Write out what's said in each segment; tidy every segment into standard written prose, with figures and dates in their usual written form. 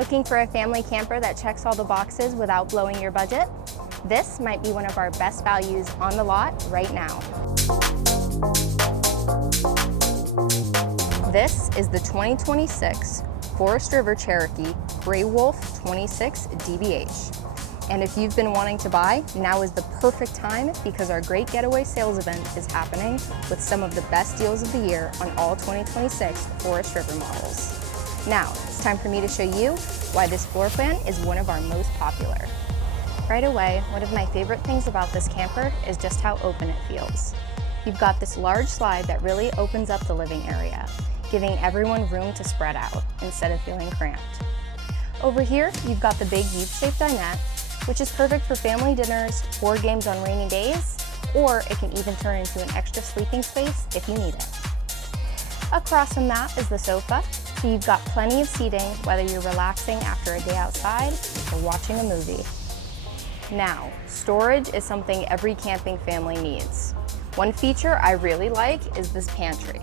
Looking for a family camper that checks all the boxes without blowing your budget? This might be one of our best values on the lot right now. This is the 2026 Forest River Cherokee Gray Wolf 26 DBH. And if you've been wanting to buy, now is the perfect time because our Great Getaway Sales Event is happening with some of the best deals of the year on all 2026 Forest River models. Now, it's time for me to show you why this floor plan is one of our most popular. Right away, one of my favorite things about this camper is just how open it feels. You've got this large slide that really opens up the living area, giving everyone room to spread out instead of feeling cramped. Over here, you've got the big youth-shaped dinette, which is perfect for family dinners, board games on rainy days, or it can even turn into an extra sleeping space if you need it. Across from that is the sofa, so you've got plenty of seating whether you're relaxing after a day outside or watching a movie. Now, storage is something every camping family needs. One feature I really like is this pantry.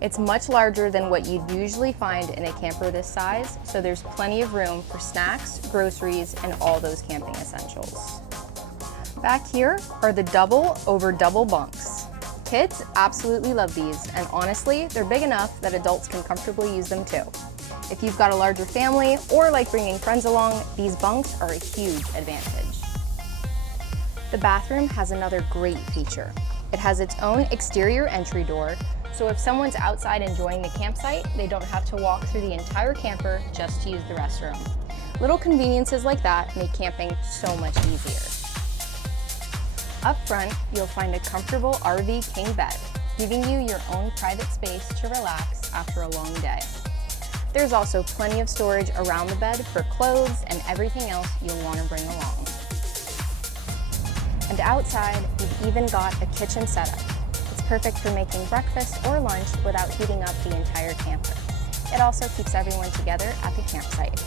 It's much larger than what you'd usually find in a camper this size, so there's plenty of room for snacks, groceries, and all those camping essentials. Back here are the double over double bunks. Kids absolutely love these, and honestly, they're big enough that adults can comfortably use them too. If you've got a larger family or like bringing friends along, these bunks are a huge advantage. The bathroom has another great feature. It has its own exterior entry door, so if someone's outside enjoying the campsite, they don't have to walk through the entire camper just to use the restroom. Little conveniences like that make camping so much easier. Up front, you'll find a comfortable RV king bed, giving you your own private space to relax after a long day. There's also plenty of storage around the bed for clothes and everything else you'll want to bring along. And outside, you've even got a kitchen setup. It's perfect for making breakfast or lunch without heating up the entire camper. It also keeps everyone together at the campsite.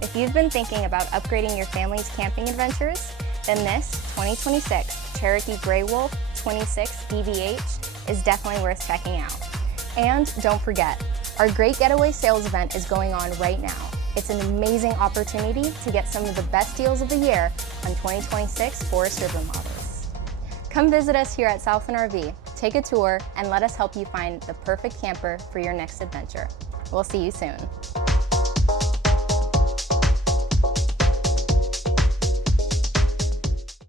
If you've been thinking about upgrading your family's camping adventures, then this 2026 Cherokee Gray Wolf 26 DBH is definitely worth checking out. And don't forget, our Great Getaway Sales Event is going on right now. It's an amazing opportunity to get some of the best deals of the year on 2026 Forest River models. Come visit us here at Southland RV, take a tour, and let us help you find the perfect camper for your next adventure. We'll see you soon.